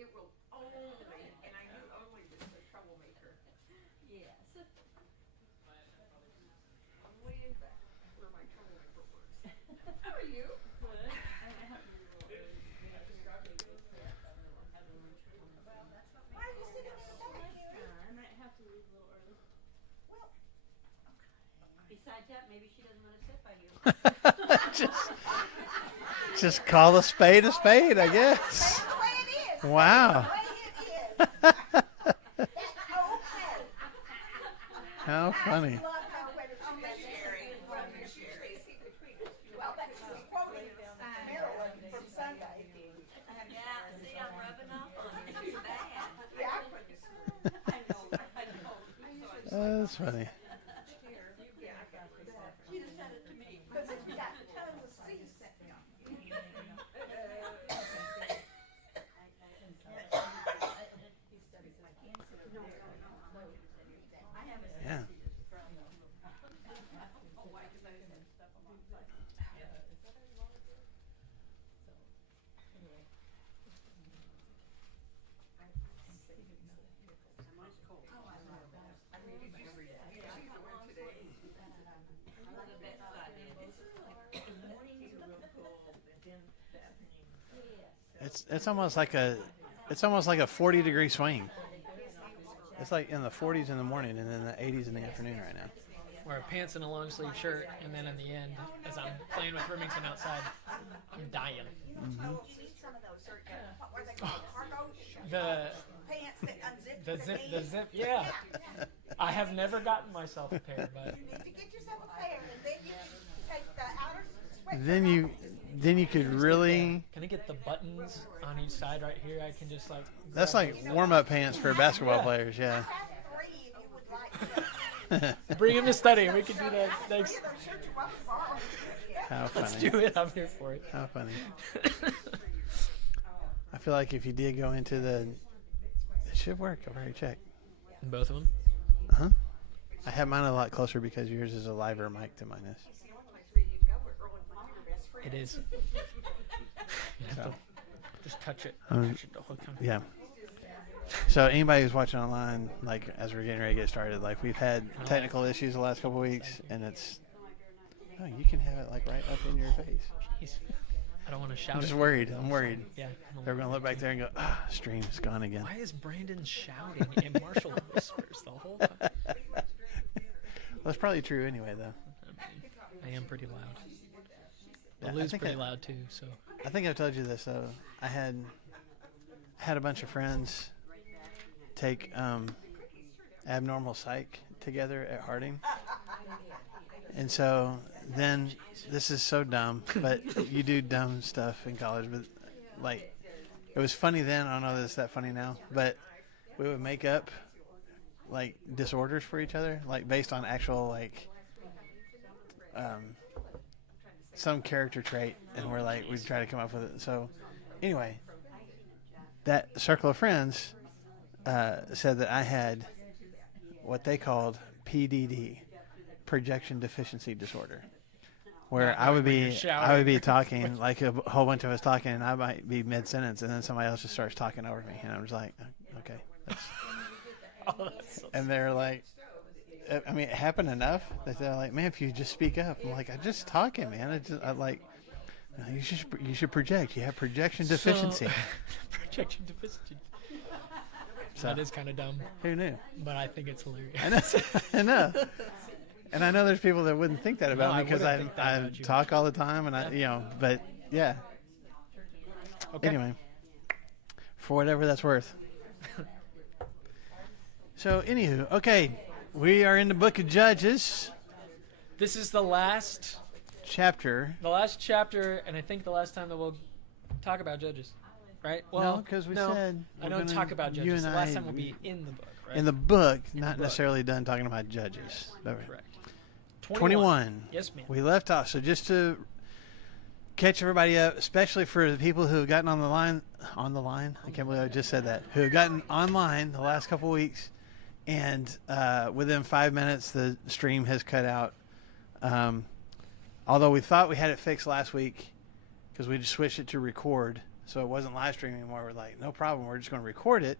it will only, and I knew only was the troublemaker. Yes. Way in back, where my troublemaker works. How are you? Good. Why are you sitting in the back, Gary? I might have to leave a little early. Well, Besides that, maybe she doesn't want to sit by you. Just call a spade, I guess. that's the way it is. Wow. That's the way it is. That's okay. How funny. I love how Sherry. Well, but she was quoting Marilyn from Sunday. Yeah, see, I'm rubbing off on you. It's bad. Yeah. I know. That's funny. She just said it to me. Because it's got tons of seats. Yeah. It's almost like a 40-degree swing. It's like in the 40s in the morning and then the 80s in the afternoon right now. Wear pants and a long sleeve shirt, and then in the end, as I'm playing with Remington outside, I'm dying. Mm-hmm. You need some of those what were they called? Cargo The pants that unzip the zip, yeah. I have never gotten myself a pair, but You need to get yourself a pair, and then you can take the outer sweatshirt Then you could really. can I get the buttons on each side right here? I can just like. That's like warm-up pants for basketball players. Yeah. I have 3 if you would like to. Bring him to study. We can do that next. Those shirts you want to borrow. How funny. Let's do it. I'm here for it. How funny. I feel like if you did go into it should work. I've already checked. Both of them. Uh-huh. I have mine a lot closer because yours is a liver mic than mine is. It's the only place where you go where Earl and Mom are your best friends. It is. You have So, to just touch it. Um, Touch it the whole time. yeah. So anybody who's watching online, like as we're getting ready to get started, like we've had technical issues the last couple of weeks, and it's you can have it like right up in your face. Jeez. I don't want to shout. I'm just at worried. people, I'm worried. Yeah. They're gonna look back there and go, stream is gone again. Why is Brandon shouting in Marshall whispers the whole time? That's probably true anyway, though. I am pretty loud. Yeah, Lou's pretty loud too, so. I think I've told you this though. I had a bunch of friends take abnormal psych together at Harding, and so then this is so dumb, but you do dumb stuff in college. But like, it was funny then. I don't know that it's that funny now, but we would make up like disorders for each other, like based on actual like some character trait, and we'd try to come up with it. So anyway, that circle of friends said that I had what they called PDD, projection deficiency disorder, where I would be talking, like a whole bunch of us talking, and I might be mid sentence, and then somebody else just starts talking over me, and I'm just like, okay, and they're like, I mean, it happened enough that they're like, man, if you just speak up. I'm like, I'm just talking, man. You should project. You have projection deficiency. Projection deficiency. So, that is kind of dumb. Who knew? But I think it's hilarious. I know. And I know there's people that wouldn't think that about me because I about talk all the time, and but yeah. Okay. Anyway, for whatever that's worth. So, anywho, okay, we are in the book of Judges. This is the last chapter, and I think the last time that we'll talk about Judges, right? Well, no, because we said I don't talk about Judges. The last time we'll be in the book, right? In the book, not necessarily done talking about Judges. Correct. 21. Yes, ma'am. We left off. So just to catch everybody up, especially for the people who have gotten on the line. I can't believe I just said that. Who have gotten online the last couple weeks, and within 5 minutes the stream has cut out. Although we thought we had it fixed last week because we just switched it to record. so it wasn't live streaming anymore. We're like, no problem. We're just going to record it,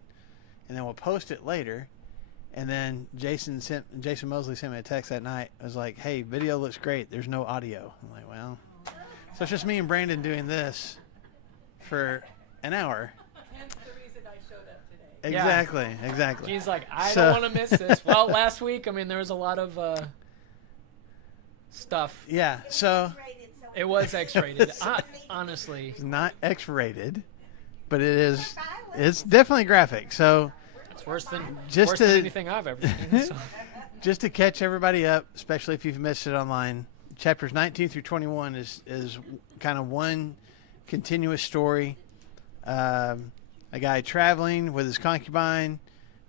and then we'll post it later. And then Jason Mosley sent me a text that night. I was like, hey, video looks great. There's no audio. I'm like, well, so it's just me and Brandon doing this for an hour. Hence the reason I showed up today. Exactly. He's like, I don't want to miss this. Well, last week, I mean, there was a lot of stuff. Yeah, so It was X-rated. Honestly. it's not X-rated, but it's definitely graphic. So It's worse than Just anything I've ever seen. So. just to catch everybody up, especially if you've missed it online, chapters 19 through 21 is kind of one continuous story. A guy traveling with his concubine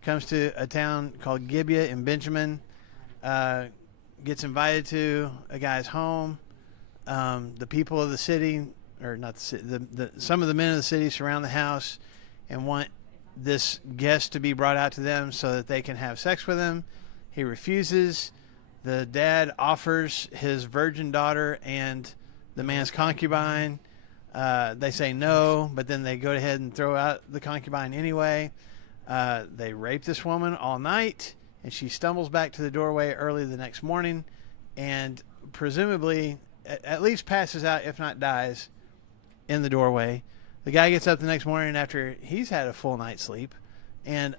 comes to a town called Gibeah in Benjamin, gets invited to a guy's home. The people of the city, or not the city, some of the men of the city surround the house and want this guest to be brought out to them so that they can have sex with him. He refuses. The dad offers his virgin daughter and the man's concubine. They say no, but then they go ahead and throw out the concubine anyway. They rape this woman all night, and she stumbles back to the doorway early the next morning and presumably at least passes out, if not dies, in the doorway. The guy gets up the next morning after he's had a full night's sleep and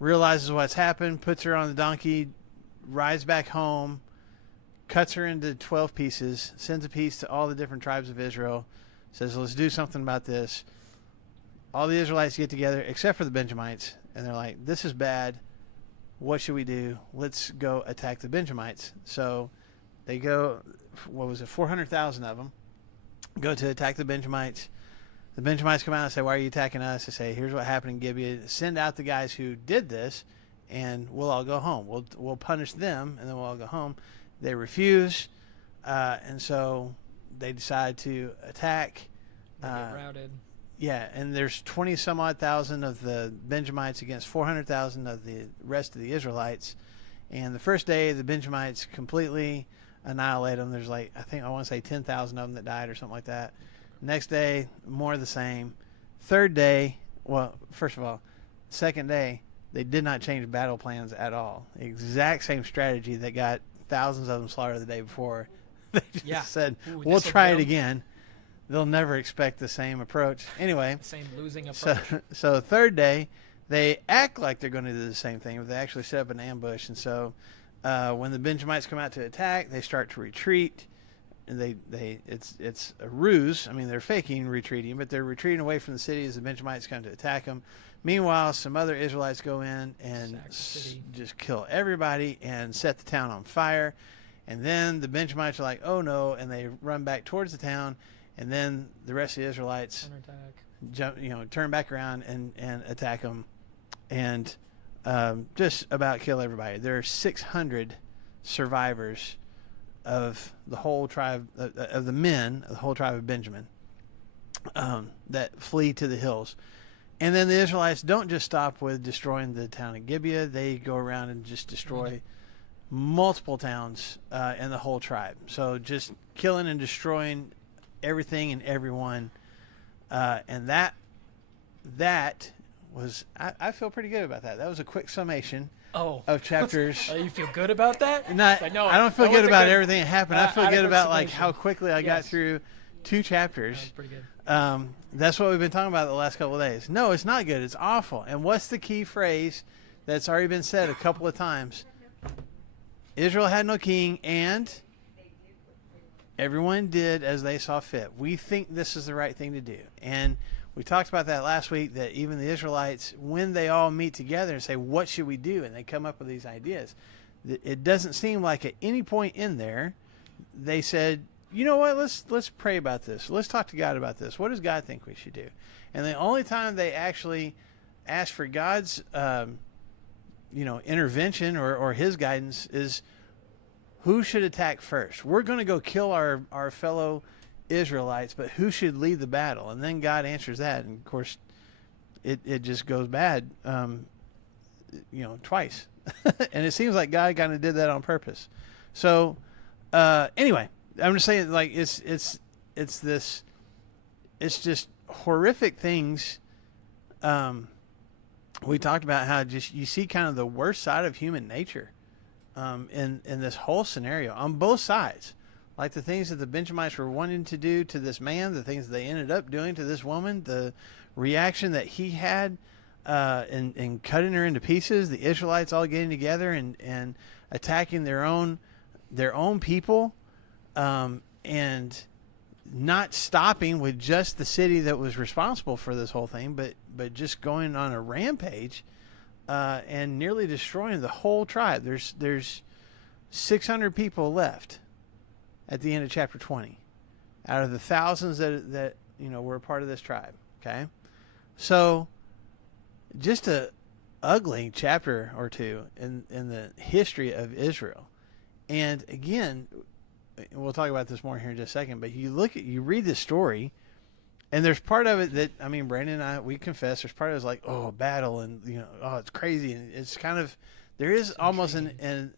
realizes what's happened, puts her on the donkey, rides back home, cuts her into 12 pieces, sends a piece to all the different tribes of Israel, says, let's do something about this. All the Israelites get together, except for the Benjamites, and they're like, this is bad. What should we do? Let's go attack the Benjamites. So they go, 400,000 of them go to attack the Benjamites. The Benjamites come out and say, why are you attacking us? They say, here's what happened in Gibeah. Send out the guys who did this, and we'll all go home. We'll punish them, and then we'll all go home. They refuse, and so they decide to attack. They get routed. Yeah, and there's 20-some-odd thousand of the Benjamites against 400,000 of the rest of the Israelites. And the first day, the Benjamites completely annihilate them. There's I want to say 10,000 of them that died or something like that. Next day, more of the same. Third day, well, first of all, second day, they did not change battle plans at all. Exact same strategy that got thousands of them slaughtered the day before. They just said, we'll try it again. They'll never expect the same approach. Anyway. The same losing approach. So third day, they act like they're going to do the same thing, but they actually set up an ambush. And so when the Benjamites come out to attack, they start to retreat. And it's a ruse. I mean, they're faking retreating, but they're retreating away from the city as the Benjamites come to attack them. Meanwhile, some other Israelites go in and just kill everybody and set the town on fire. And then the Benjamites are like, oh no, and they run back towards the town. And then the rest of the Israelites turn back around and attack them and just about kill everybody. There are 600 survivors of the whole tribe, of the men of the whole tribe of Benjamin that flee to the hills. And then the Israelites don't just stop with destroying the town of Gibeah. They go around and just destroy multiple towns and the whole tribe. So just killing and destroying everything and everyone. And that was, I feel pretty good about that. That was a quick summation of chapters. You feel good about that? I don't feel good about everything that happened. I feel good about how quickly I got through 2 chapters. That was pretty good. That's what we've been talking about the last couple of days. No, it's not good. It's awful. And what's the key phrase that's already been said a couple of times? Israel had no king, and everyone did as they saw fit. We think this is the right thing to do. And we talked about that last week, that even the Israelites, when they all meet together and say, what should we do? And they come up with these ideas. It doesn't seem like at any point in there they said, you know what, let's pray about this. Let's talk to God about this. What does God think we should do? And the only time they actually asked for God's intervention or his guidance is, who should attack first? We're going to go kill our fellow Israelites, but who should lead the battle? And then God answers that, and of course it just goes bad twice. And it seems like God kind of did that on purpose. So anyway, I'm just saying, it's just horrific things. We talked about how just you see kind of the worst side of human nature in this whole scenario on both sides. Like the things that the Benjamites were wanting to do to this man, the things that they ended up doing to this woman, the reaction that he had in cutting her into pieces, the Israelites all getting together and attacking their own people, and not stopping with just the city that was responsible for this whole thing, but just going on a rampage and nearly destroying the whole tribe. There's 600 people left at the end of chapter 20 out of the thousands that were a part of this tribe. Okay, so just a ugly chapter or two in the history of Israel. And again, we'll talk about this more here in just a second, but you read this story, and there's part of it that, I mean, Brandon and I, we confess, there's part of it is like, oh, battle, and, oh, it's crazy. And it's kind of, there is almost an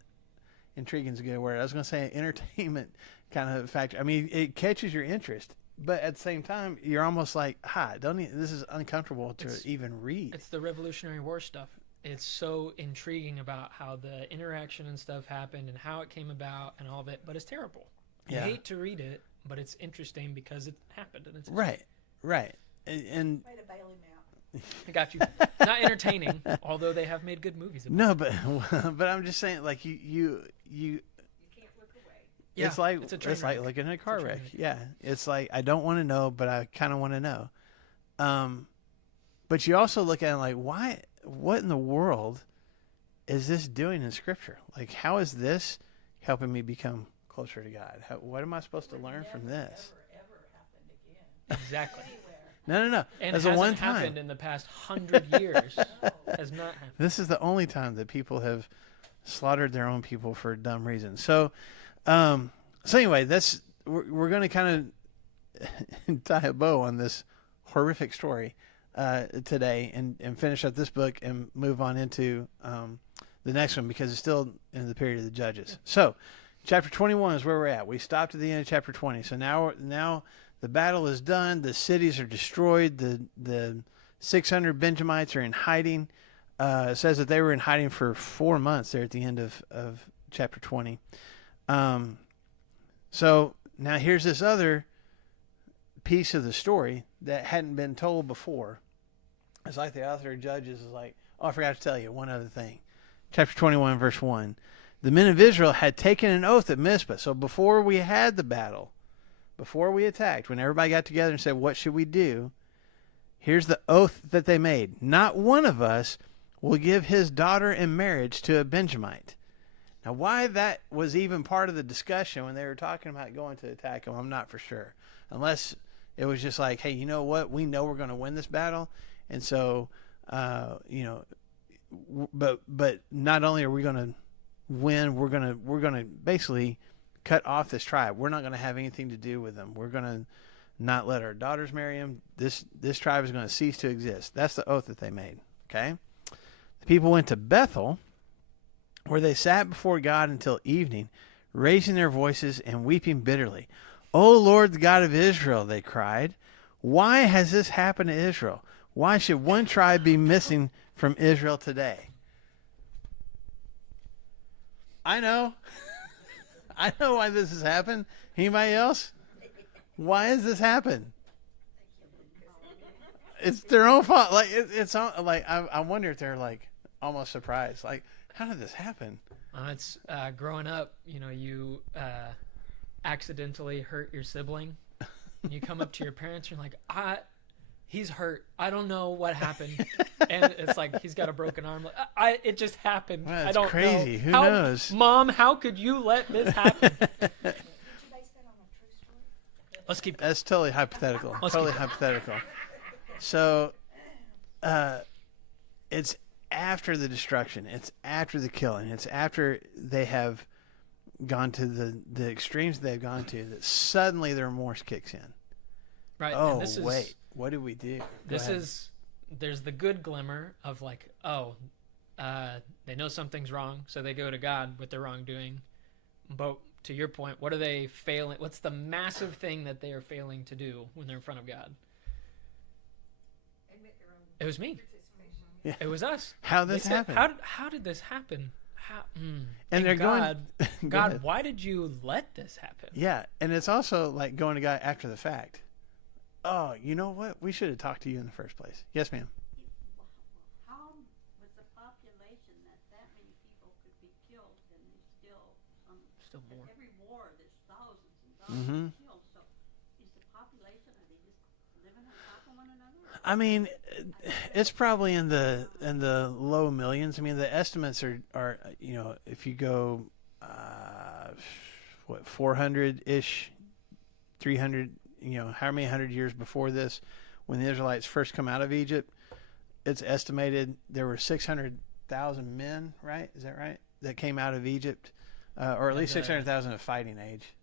intriguing is a good word. I was going to say an entertainment kind of factor. I mean, it catches your interest, but at the same time, you're almost like, this is uncomfortable to even read. It's the Revolutionary War stuff. It's so intriguing about how the interaction and stuff happened and how it came about and all of it, but it's terrible. You hate to read it, but it's interesting because it happened. And it's right. And Way to bail him out. I got you. Not entertaining, although they have made good movies about it. but I'm just saying, like, you Can't look away. Yeah, it's like it's like looking at a car wreck. wreck. Yeah, it's like I don't want to know, but I kind of want to know. But you also look at it like, why? What in the world is this doing in Scripture? Like, how is this helping me become closer to God? What am I supposed to learn from this? Ever happened again. Exactly. No. And That's it a hasn't one happened time. in the past 100 years. Has not happened. This is the only time that people have slaughtered their own people for dumb reasons. So anyway, we're going to kind of tie a bow on this horrific story today and finish up this book and move on into the next one because it's still in the period of the Judges. So chapter 21 is where we're at. We stopped at the end of chapter 20. So now the battle is done. The cities are destroyed. The 600 Benjamites are in hiding. It says that they were in hiding for 4 months there at the end of chapter 20. So now here's this other piece of the story that hadn't been told before. It's like the author of Judges is like, oh, I forgot to tell you one other thing. Chapter 21, verse 1. The men of Israel had taken an oath at Mizpah. So before we had the battle, before we attacked, when everybody got together and said, what should we do? Here's the oath that they made. Not one of us will give his daughter in marriage to a Benjamite. Now, why that was even part of the discussion when they were talking about going to attack him, I'm not for sure. Unless it was just like, hey, you know what? We know we're going to win this battle. And so, but not only are we going to win, we're going to basically cut off this tribe. We're not going to have anything to do with them. We're going to not let our daughters marry him. This tribe is going to cease to exist. That's the oath that they made. Okay. The people went to Bethel, where they sat before God until evening, raising their voices and weeping bitterly. O Lord, the God of Israel, they cried, why has this happened to Israel? Why should one tribe be missing from Israel today? I know. I know why this has happened. Anybody else? Why has this happened? It's their own fault. Like I wonder if they're like almost surprised. Like, how did this happen? It's growing up. You accidentally hurt your sibling. You come up to your parents. You're like, he's hurt. I don't know what happened. And it's like he's got a broken arm. It just happened. Well, I don't crazy. know. Who knows? Mom, how could you let this happen? Let's keep. That's totally hypothetical. Hypothetical. So, it's after the destruction. It's after the killing. It's after they have gone to the extremes they've gone to that suddenly their remorse kicks in. Right. Oh, wait. What did we do? There's the good glimmer of like, they know something's wrong, so they go to God with their wrongdoing. But to your point, what are they failing? What's the massive thing that they are failing to do when they're in front of God? It was me. Yeah. It was us. How They this said, happened? How did this happen? And they're God, going, Go God, ahead. why did you let this happen? Yeah, and it's also like going to God after the fact. Oh, you know what? We should have talked to you in the first place. Yes, ma'am. How was the population that many people could be killed, and there's Still at more. every war there's thousands and thousands killed. So is the population, are they just living on top of one another? I mean, it's probably in the low millions. I mean, the estimates are you know, if you go what 400-ish, 300, you know, how many hundred years before this, when the Israelites first come out of Egypt, it's estimated there were 600,000 men, right? Is that right? That came out of Egypt, or at least 600,000 of fighting age.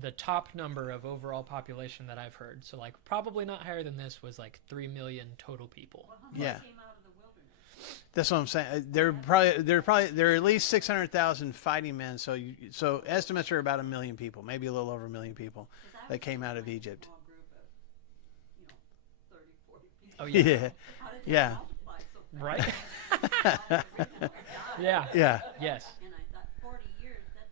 The top number of overall population that I've heard, so like probably not higher than this, was like 3 million total people. Well, how many Yeah. came out of the wilderness? That's what I'm saying. There are at least 600,000 fighting men. So estimates are about 1 million people, maybe a little over 1 million people 'Cause I that was came out of thinking Egypt. a small group of, 30, 40 people. Oh yeah, Yeah, How did they yeah, multiply so fast? right. Yeah. Yeah. yeah. Yes. And I thought 40 years, that's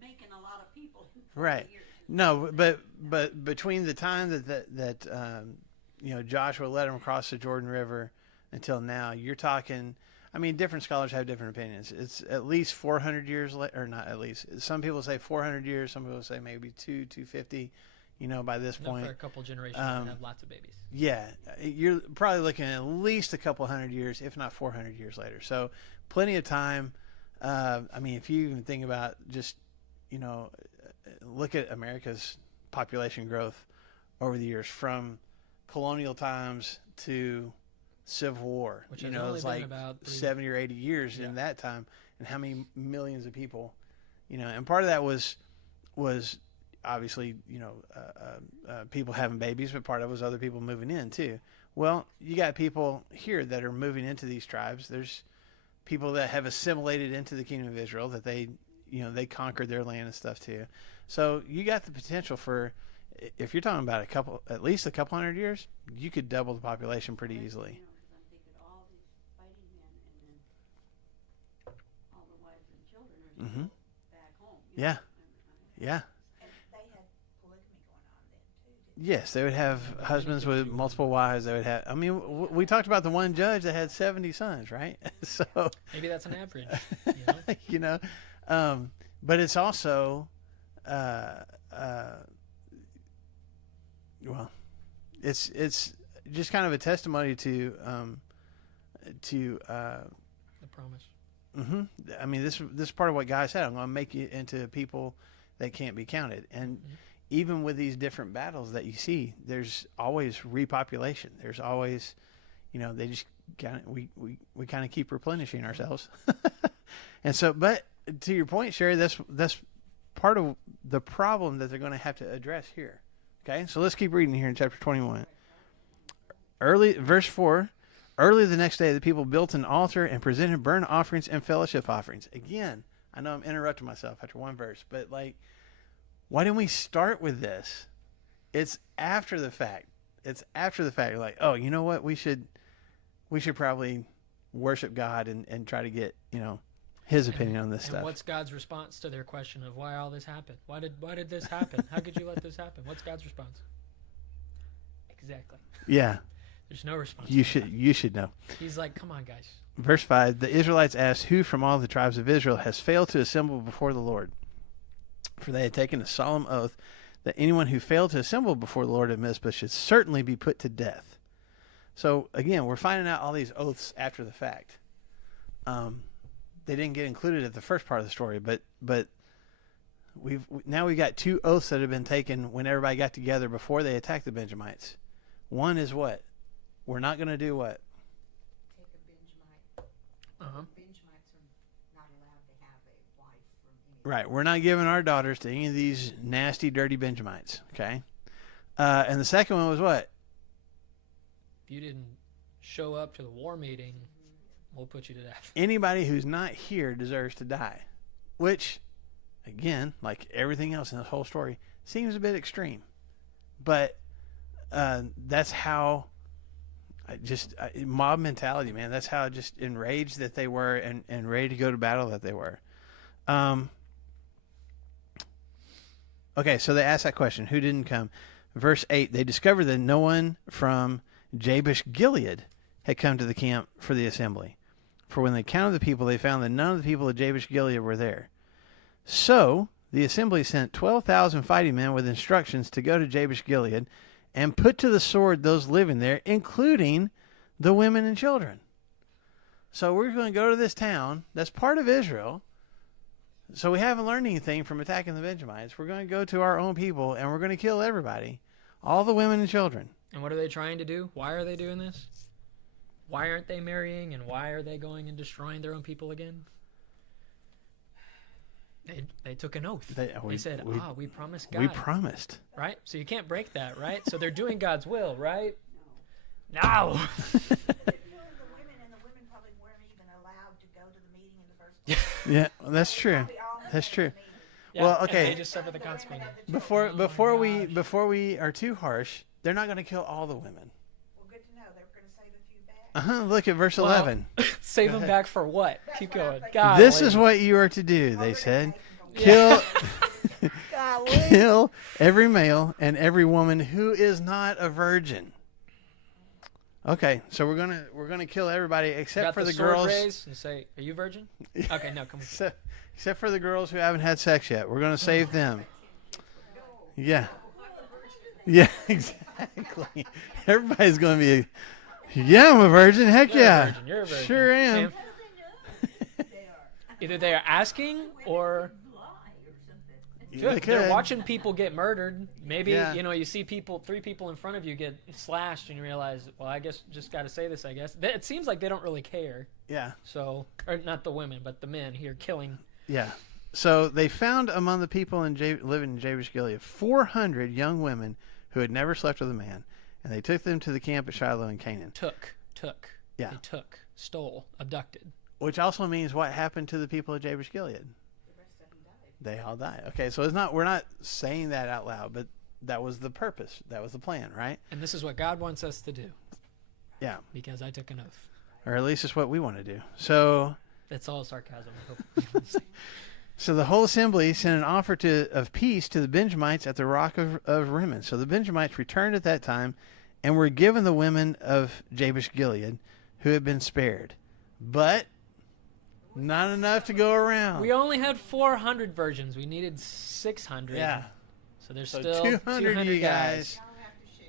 making a lot of people in 40 Right. years. No, but between the time that you know, Joshua led them across the Jordan River until now, you're talking. I mean, different scholars have different opinions. It's at least 400 years, or not at least. Some people say 400 years. Some people say maybe 250. You know, by this Enough point, for a couple generations to have lots of babies. yeah, you're probably looking at least a couple hundred years, if not 400 years later. So, plenty of time. I mean, if you even think about just, you know, look at America's population growth over the years from colonial times to Civil War. Which You has know, only it's been like about 70 or 80 years Yeah. in that time, and how many millions of people, you know, and part of that was obviously, you know, people having babies, but part of it was other people moving in too. Well, you got people here that are moving into these tribes. There's people that have assimilated into the kingdom of Israel, that they, you know, they conquered their land and stuff too. So you got the potential for, if you're talking about at least a couple hundred years, you could double the population pretty easily. You know, 'cause I'm thinking all these fighting men, and then all the wives and children are Mhm. still back home. you Yeah. know, Yeah. And they had polygamy going on then too, didn't Yes, they would have husbands with multiple wives. They would have. I mean, we talked about the one judge that had 70 sons, right? So, Maybe that's an average. You know? you know, but it's also, well, it's just kind of a testimony to The promise. I mean, this is part of what God said. I'm going to make you into people that can't be counted. And even with these different battles that you see, there's always repopulation. There's always, you know, they just kind of, we kind of keep replenishing ourselves. And so, but to your point, Sherry, that's part of the problem that they're going to have to address here. Okay, so let's keep reading here in chapter 21. Verse 4. Early the next day, the people built an altar and presented burnt offerings and fellowship offerings. Again, I know I'm interrupting myself after one verse, but like, why didn't we start with this? It's after the fact. It's after the fact. You're like, oh, you know what? We should probably worship God and try to get, you know, His opinion on this And stuff. what's God's response to their question of why all this happened? Why did this happen? How could you let this happen? What's God's response? Exactly. Yeah, There's no response. you should know. He's like, come on, guys. Verse 5, the Israelites asked, who from all the tribes of Israel has failed to assemble before the Lord? For they had taken a solemn oath that anyone who failed to assemble before the Lord at Mizpah should certainly be put to death. So, again, we're finding out all these oaths after the fact. They didn't get included at the first part of the story, but we've got two oaths that have been taken when everybody got together before they attacked the Benjamites. One is what? We're not going to do what? Take a Benjamite. Uh-huh. Benjamites are not allowed to have a wife from any. Right. We're not giving our daughters to any of these nasty, dirty Benjamites. Okay. And the second one was what? If you didn't show up to the war meeting, we'll put you to death. Anybody who's not here deserves to die. Which, again, like everything else in this whole story, seems a bit extreme. But that's how mob mentality, man. That's how just enraged that they were and ready to go to battle that they were. Okay, so they asked that question, who didn't come? Verse 8, they discovered that no one from Jabesh Gilead had come to the camp for the assembly. For when they counted the people, they found that none of the people of Jabesh Gilead were there. So the assembly sent 12,000 fighting men with instructions to go to Jabesh Gilead and put to the sword those living there, including the women and children. So we're going to go to this town that's part of Israel. So we haven't learned anything from attacking the Benjamites. We're going to go to our own people, and we're going to kill everybody, all the women and children. And what are they trying to do? Why are they doing this? Why aren't they marrying, and why are they going and destroying their own people again? They took an oath. They said, we promised God. We promised. Right? So you can't break that, right? So they're doing God's will, right? No. The women probably weren't even allowed to go to the meeting in the first place. Yeah, well, that's true. That's true. Yeah, well, okay. They just suffer the consequences. Before we are too harsh, they're not going to kill all the women. Well, good to know. They were going to save a few back. Look at verse 11. Save them back for what? Keep going. God, this is what you are to do, they said. Kill every male and every woman who is not a virgin. Okay, so we're gonna kill everybody except for the girls. Raised and say, "Are you virgin?" Okay, no, come on. Except for the girls who haven't had sex yet. We're gonna save them. Yeah. Yeah, exactly. Everybody's gonna be. Yeah, I'm a virgin. Heck yeah. You're a virgin. Sure am. Either they are asking or. Good. They're watching people get murdered. Maybe, Yeah. You see three people in front of you get slashed and you realize, well, I guess just got to say this, I guess. It seems like they don't really care. Yeah. So, or not the women, but the men here killing. Yeah. So they found among the people living in Jabesh Gilead 400 young women who had never slept with a man, and they took them to the camp at Shiloh in Canaan. Took. Yeah. They took, stole, abducted. Which also means what happened to the people of Jabesh Gilead? They all died. Okay, so we're not saying that out loud, but that was the purpose. That was the plan, right? And this is what God wants us to do. Yeah. Because I took an oath. Or at least it's what we want to do. So that's all sarcasm. So the whole assembly sent an offer of peace to the Benjamites at the rock of Rimmon. So the Benjamites returned at that time and were given the women of Jabesh Gilead who had been spared. But not enough to go around. We only had 400 virgins. We needed 600. Yeah. So there's So still 200 200 you guys. Y'all have to share.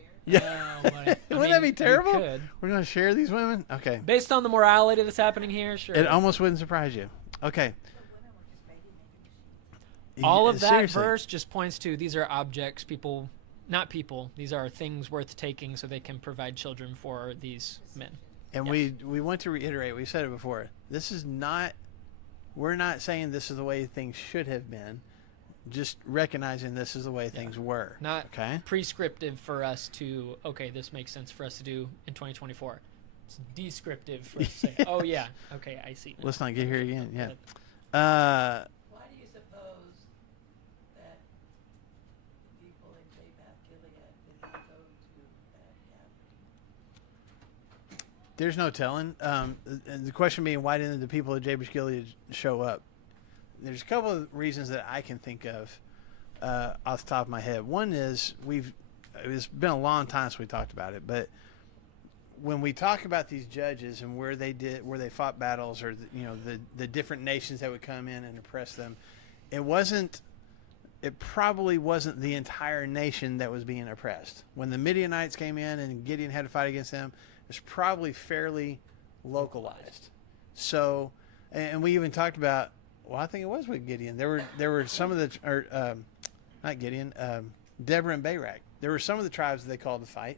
Yeah. Wouldn't that be terrible? Could. We're going to share these women? Okay. Based on the morality that's happening here, sure. It almost wouldn't surprise you. Okay. All of that Seriously. verse just points to these are objects, not people. These are things worth taking so they can provide children for these men. And Yes. we want to reiterate, we said it before, we're not saying this is the way things should have been, just recognizing this is the way things were. Not okay? prescriptive for us to, this makes sense for us to do in 2024. It's descriptive for us to say, oh yeah, okay, I see. Now. Let's not get here again, yeah. Why do you suppose that people in Jabesh Gilead did not go to that gathering? There's no telling. And the question being, why didn't the people of Jabesh Gilead show up? There's a couple of reasons that I can think of off the top of my head. One is it's been a long time since we talked about it, but when we talk about these judges and where they fought battles, or the different nations that would come in and oppress them, it probably wasn't the entire nation that was being oppressed. When the Midianites came in and Gideon had to fight against them, it's probably fairly localized. So, and we even talked about, well, I think it was with Gideon. There were some of not Gideon, Deborah and Barak. There were some of the tribes that they called to fight,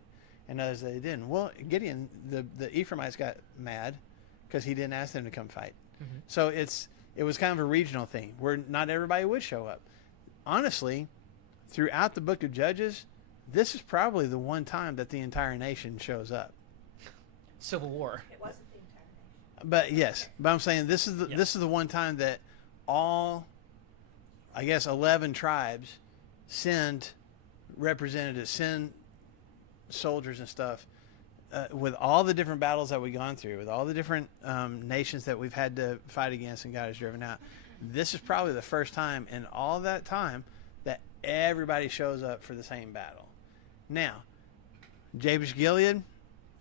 and others they didn't. Well, Gideon, the Ephraimites got mad because he didn't ask them to come fight. Mm-hmm. So it was kind of a regional thing where not everybody would show up. Honestly, throughout the book of Judges, this is probably the one time that the entire nation shows up. Civil War. It wasn't the entire nation. But yes, I'm saying this is the one time that all, I guess, 11 tribes send representatives, send soldiers and stuff with all the different battles that we've gone through, with all the different nations that we've had to fight against and God has driven out, this is probably the first time in all that time that everybody shows up for the same battle. Now, Jabesh Gilead,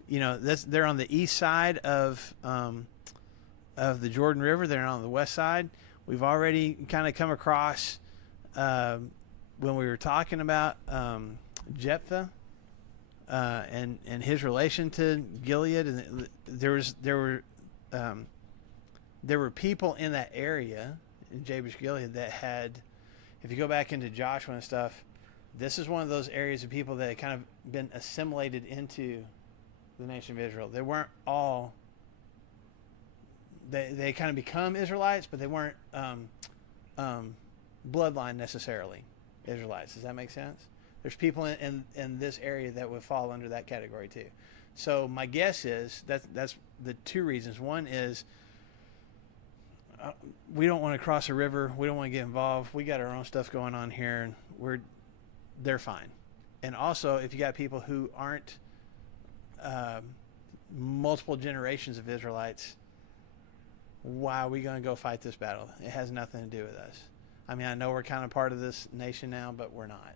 they're on the east side of the Jordan River. They're on the west side. We've already kind of come across when we were talking about Jephthah and his relation to Gilead, and there were people in that area in Jabesh Gilead that had, if you go back into Joshua and stuff, this is one of those areas of people that had kind of been assimilated into the nation of Israel. They weren't all, they kind of become Israelites, but they weren't bloodline necessarily Israelites. Does that make sense? There's people in this area that would fall under that category too. So my guess is that's the two reasons. One is we don't want to cross a river. We don't want to get involved. We got our own stuff going on here, and they're fine. And also, if you got people who aren't multiple generations of Israelites, why are we going to go fight this battle? It has nothing to do with us. I mean, I know we're kind of part of this nation now, but we're not.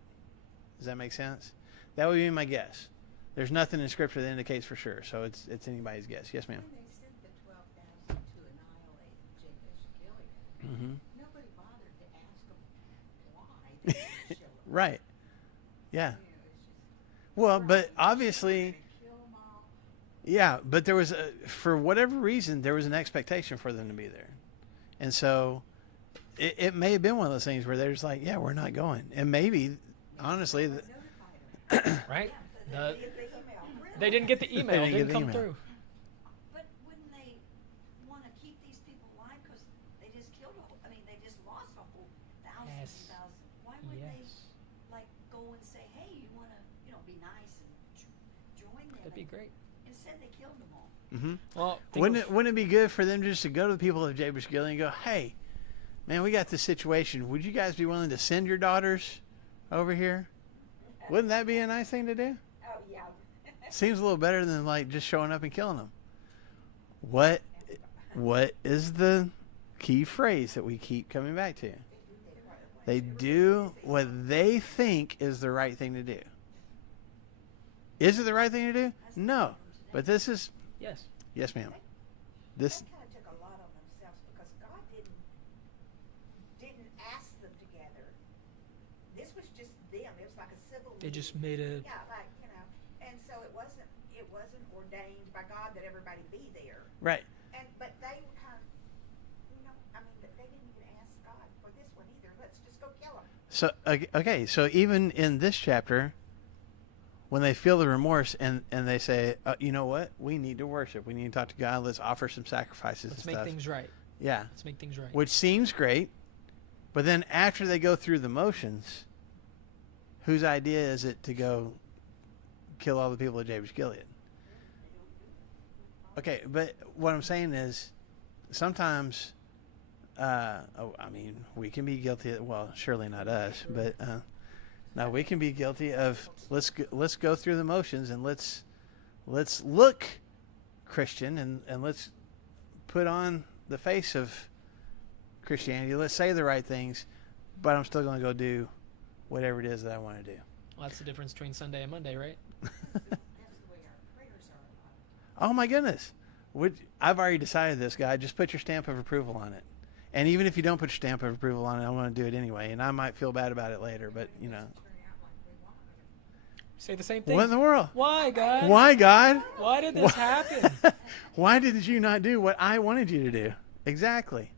Does that make sense? That would be my guess. There's nothing in Scripture that indicates for sure, so it's anybody's guess. Yes, ma'am. When they sent the 12,000 to annihilate Jabesh Gilead, Mm-hmm. nobody bothered to ask them why they didn't show up. Right. Yeah. You know, it's just, Well, right, but they're obviously, gonna kill 'em all. yeah, but there was, for whatever reason, there was an expectation for them to be there. And so it may have been one of those things where they're just like, yeah, we're not going. And maybe, honestly, Notified 'em. Right? Yeah, so they didn't get the email. Really? They didn't get the email. didn't It get didn't the come email. through. But wouldn't they want to keep these people alive because they just killed they just lost a whole thousands Yes. and thousands. Why would Yes. they go and say, hey, you want to be nice and join them? That'd be great. Instead, they killed them all. Mm-hmm. Well, Wouldn't it be good for them just to go to the people of Jabesh Gilead and go, hey, man, we got this situation. Would you guys be willing to send your daughters over here? Wouldn't that be a nice thing to do? Oh, yeah. Seems a little better than like just showing up and killing them. What is the key phrase that we keep coming back to? They do what they think is the right thing to do. Is it the right thing to do? No. But this is, Yes. yes, ma'am. This, They kind of took a lot on themselves because God didn't ask them together. This was just them. It was like a civil. They just meeting. made a. Yeah, like and so it wasn't ordained by God that everybody be there. right. But they kind of, but they didn't even ask God for this one either. Let's just go kill them. So, okay, so even in this chapter, when they feel the remorse and they say, you know what? We need to worship. We need to talk to God. Let's offer some sacrifices Let's and make stuff. things right. Yeah. Let's make things right. Which seems great. But then after they go through the motions, whose idea is it to go kill all the people of Jabesh Gilead? Okay, but what I'm saying is sometimes, we can be guilty of, well, surely not us, but no, we can be guilty of let's go through the motions and let's look Christian and let's put on the face of Christianity. Let's say the right things, but I'm still going to go do whatever it is that I want to do. Well, that's the difference between Sunday and Monday, right? That's the way our prayers are. Oh my goodness. I've already decided this, guy. Just put your stamp of approval on it. And even if you don't put your stamp of approval on it, I'm going to do it anyway. And I might feel bad about it later, but Turn out like we want. Say the same thing. what in the world? Why, God? Why, God? Why did this happen? Why did you not do what I wanted you to do? Exactly.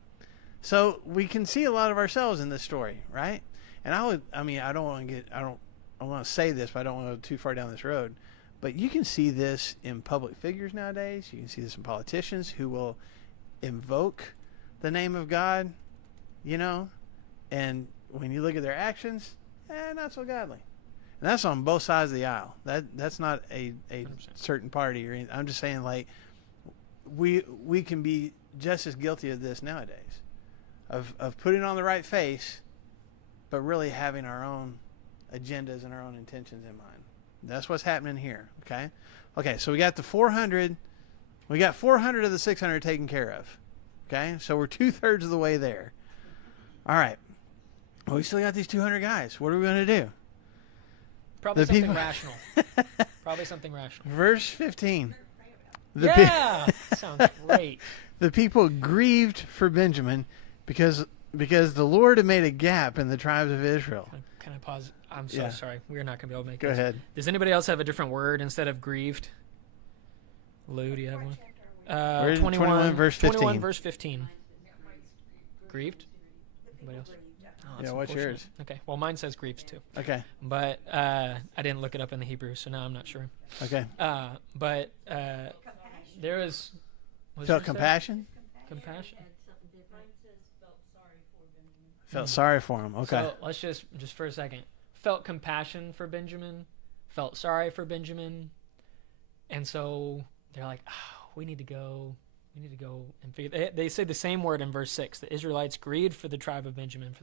So we can see a lot of ourselves in this story, right? And I don't want to say this, but I don't want to go too far down this road. But you can see this in public figures nowadays. You can see this in politicians who will invoke the name of God, and when you look at their actions, not so godly. And that's on both sides of the aisle. That's not a 100%. certain party or anything. I'm just saying, like, we can be just as guilty of this nowadays, of putting on the right face, but really having our own agendas and our own intentions in mind. That's what's happening here. Okay. Okay. So we got the 400. We got 400 of the 600 taken care of. Okay. So we're 2/3 of the way there. All right. Well, we still got these 200 guys. What are we going to do? Probably The something people- rational. Probably something rational. Verse 15. Yeah, sounds great. The people grieved for Benjamin because the Lord had made a gap in the tribes of Israel. Can I pause? I'm so Yeah. sorry. We're not going to be able to make Go this. ahead. Does anybody else have a different word instead of grieved? Lou, do you have one? We're in 21 verse 15. 21 verse 15. Grieved? Anybody else? Oh, that's Yeah, what's unfortunate. yours? Okay, well, mine says grieves too. Okay. But I didn't look it up in the Hebrew, so now I'm not sure. Okay. But there was Felt yours say? compassion? Compassion. Felt sorry for him. Okay. So let's just for a second. Felt compassion for Benjamin. Felt sorry for Benjamin. And so they're like, oh, we need to go and figure. They say the same word in verse 6. The Israelites grieved for the tribe of Benjamin.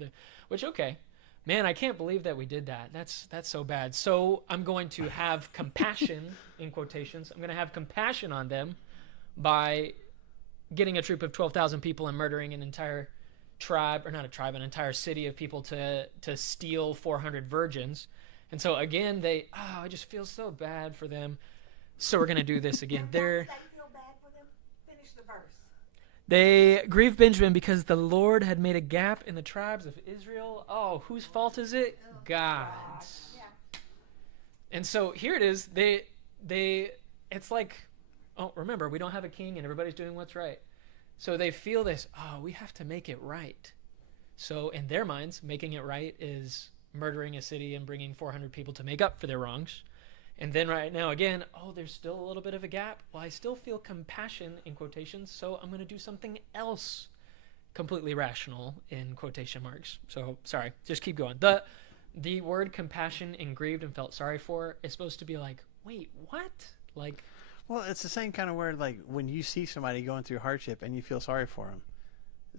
Which, okay. Man, I can't believe that we did that. That's so bad. So I'm going to have compassion, in quotations. I'm going to have compassion on them by getting a troop of 12,000 people and murdering an entire tribe, or not a tribe, an entire city of people to steal 400 virgins. And so again, I just feel so bad for them. So we're going to do this again. They feel bad for them. Finish the verse. They grieved Benjamin because the Lord had made a gap in the tribes of Israel. Oh, whose fault is it? God's. Yeah. And so here it is. It's like, oh, remember, we don't have a king and everybody's doing what's right. So they feel this, we have to make it right. So in their minds, making it right is murdering a city and bringing 400 people to make up for their wrongs. And then right now, again, there's still a little bit of a gap. Well, I still feel compassion, in quotations, so I'm going to do something else completely rational, in quotation marks. So, sorry, just keep going. The word compassion and grieved and felt sorry for is supposed to be like, wait, what? Like, Well, it's the same kind of word like when you see somebody going through hardship and you feel sorry for them.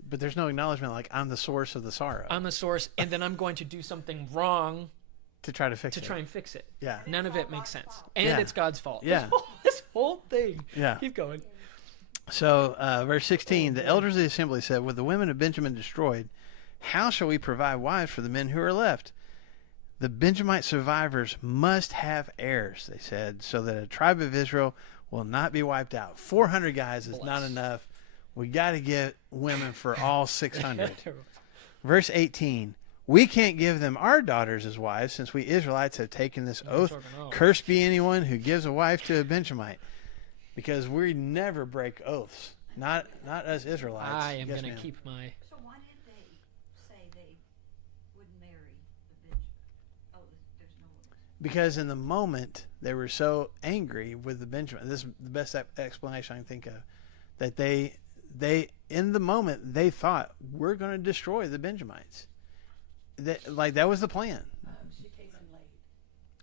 But there's no acknowledgement like I'm the source of the sorrow I'm the source, and then I'm going to do something wrong to try to fix to it. try and fix it. Yeah. None of it makes sense. And Yeah. it's God's fault. Yeah. This whole thing. Yeah. Keep going. So, verse 16, the elders of the assembly said, with the women of Benjamin destroyed, how shall we provide wives for the men who are left? The Benjamite survivors must have heirs, they said, so that a tribe of Israel will not be wiped out. 400 guys is not Bless. enough. We got to get women for all 600. Verse 18, we can't give them our daughters as wives, since we Israelites have taken this oath. Cursed be anyone who gives a wife to a Benjamite, because we never break oaths. Not us Israelites. I am Yes, going to ma'am. keep my... So why did they say they wouldn't marry the Benjamin? Oh, there's no. Because in the moment they were so angry with the Benjamin. This is the best explanation I can think of. That they in the moment they thought we're going to destroy the Benjamites. That was the plan. She came in late.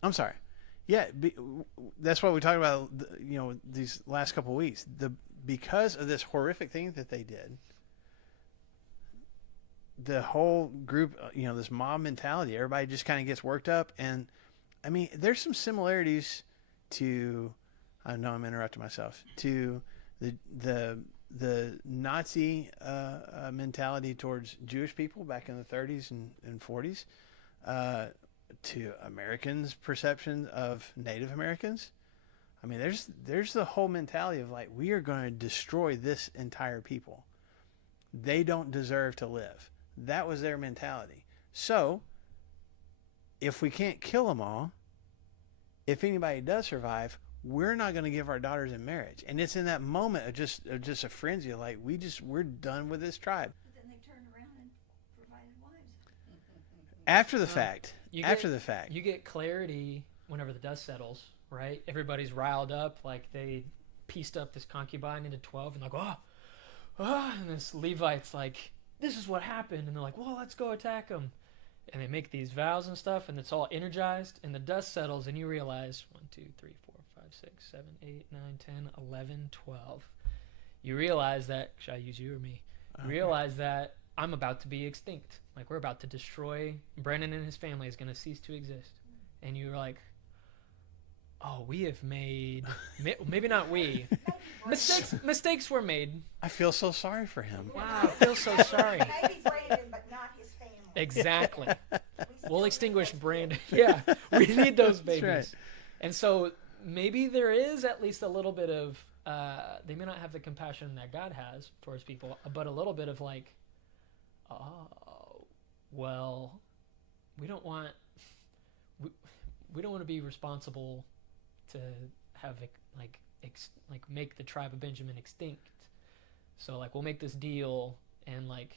I'm sorry. Yeah, that's what we talked about. These last couple of weeks. Because of this horrific thing that they did, the whole group, this mob mentality, everybody just kind of gets worked up. And I mean, there's some similarities to, I know I'm interrupting myself, to the Nazi mentality towards Jewish people back in the 30s and 40s, to Americans' perception of Native Americans. I mean, there's the whole mentality of like, we are going to destroy this entire people. They don't deserve to live. That was their mentality. So, if we can't kill them all, if anybody does survive, we're not going to give our daughters in marriage. And it's in that moment of just a frenzy of like, we're done with this tribe. But then they turned around and provided wives. After the fact. You get clarity whenever the dust settles, right? Everybody's riled up, like they pieced up this concubine into 12 and like, and this Levite's like, this is what happened. And they're like, well, let's go attack them. And they make these vows and stuff, and it's all energized, and the dust settles, and you realize 1, 2, 3, 4, 5, 6, 7, 8, 9, 10, 11, 12. You realize that, should I use you or me? You realize that I'm about to be extinct. Like, we're about to destroy, Brennan and his family is going to cease to exist. And you're like, oh, we have made, maybe not we, mistakes were made. I feel so sorry for him. Wow, I feel so sorry. Maybe Brandon, but not his family. Exactly. We We'll still extinguish need those Brandon. Yeah, we need those babies. right. And so maybe there is at least a little bit of, they may not have the compassion that God has towards people, but a little bit of like, oh, well, we don't want to be responsible to have make the tribe of Benjamin extinct. So like we'll make this deal and like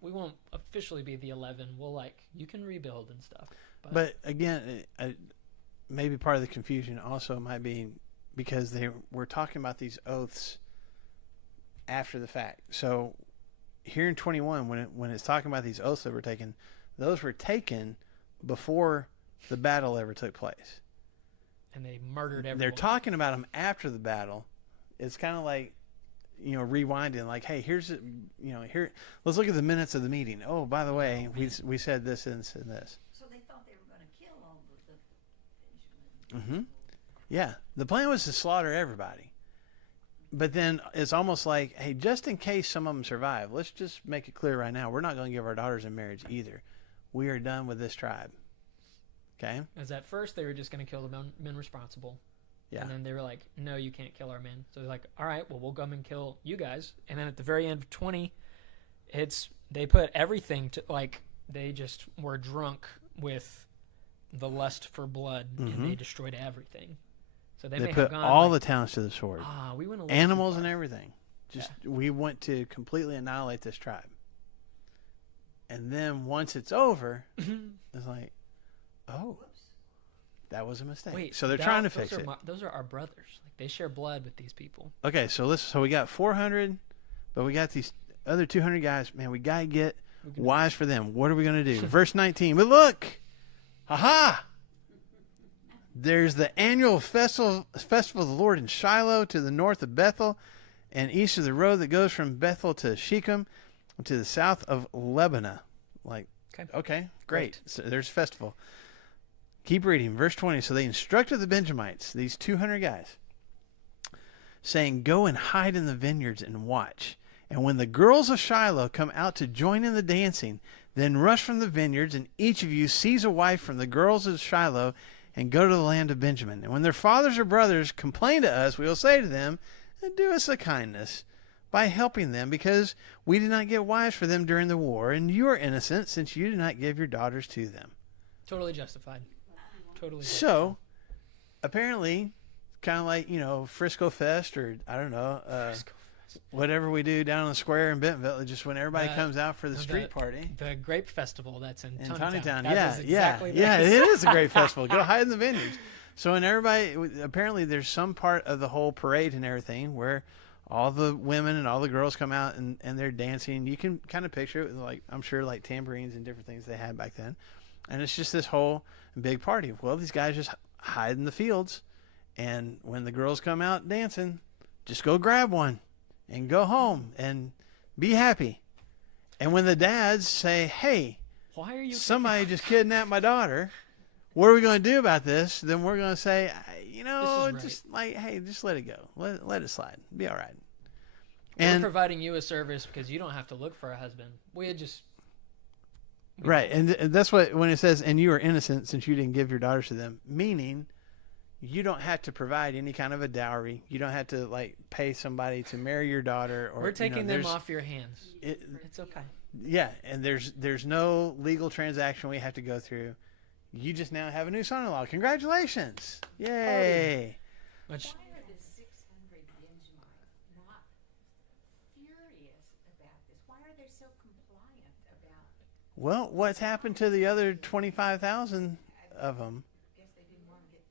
we won't officially be the 11. We'll like you can rebuild and stuff. But again, maybe part of the confusion also might be because they were talking about these oaths after the fact. So here in 21, when it's talking about these oaths that were taken, those were taken before the battle ever took place. And they murdered everyone. They're talking about them after the battle. It's kind of like, rewinding. Like, hey, here. Let's look at the minutes of the meeting. Oh, by the way, we said this and this and this. So they thought they were going to kill all the Benjamin. Mm-hmm. Yeah, the plan was to slaughter everybody. But then it's almost like, hey, just in case some of them survive, let's just make it clear right now, we're not going to give our daughters in marriage either. We are done with this tribe. Okay? As at first they were just going to kill the men responsible. Yeah. And then they were like, no, you can't kill our men. So they're like, all right, well, we'll come and kill you guys. And then at the very end of 20, they put everything to, like, they just were drunk with the lust for blood, and they destroyed everything. So they may put have gone all like, the towns to the sword. we went a little too Animals far. and everything. We want to completely annihilate this tribe. And then once it's over, it's like, oh, that was a mistake. Wait, so they're trying to fix it. Those are our brothers. Like they share blood with these people. Okay, so we got 400, but we got these other 200 guys. Man, we got to get wives for them. What are we going to do? Verse 19. But look, ha! There's the annual festival of the Lord in Shiloh to the north of Bethel and east of the road that goes from Bethel to Shechem to the south of Lebanon. Like, okay, great. So there's a festival. Keep reading. Verse 20. So they instructed the Benjamites, these 200 guys, saying, go and hide in the vineyards and watch. And when the girls of Shiloh come out to join in the dancing, then rush from the vineyards, and each of you seize a wife from the girls of Shiloh and go to the land of Benjamin. And when their fathers or brothers complain to us, we will say to them, do us a kindness by helping them, because we did not get wives for them during the war, and you are innocent, since you did not give your daughters to them. Totally justified. Totally. So, apparently, kind of like, Frisco Fest, or I don't know, whatever we do down in the square in Bentonville, just when everybody comes out for the street party. The grape festival that's in Tawnytown. Yeah, it is a great festival. Go hide in the vineyards. So, and everybody, apparently there's some part of the whole parade and everything where all the women and all the girls come out and they're dancing. You can kind of picture it with, like, I'm sure, like tambourines and different things they had back then. And it's just this whole big party. Well, these guys just hide in the fields, and when the girls come out dancing, just go grab one and go home and be happy. And when the dads say, hey, why are you somebody just kidnapped my daughter, what are we going to do about this? Then we're going to say, just like, hey, just let it go. Let it slide. Be all right. We're providing you a service because you don't have to look for a husband. Right, and that's what, when it says, and you are innocent since you didn't give your daughters to them, meaning you don't have to provide any kind of a dowry. You don't have to, like, pay somebody to marry your daughter. Or we're taking them off your hands. It's okay. Yeah, and there's no legal transaction we have to go through. You just now have a new son-in-law. Congratulations. Yay. Why are the 600 Benjamites not furious about this? Why are they so compliant about it? Well, what's happened to the other 25,000 of them? I guess they didn't want to get.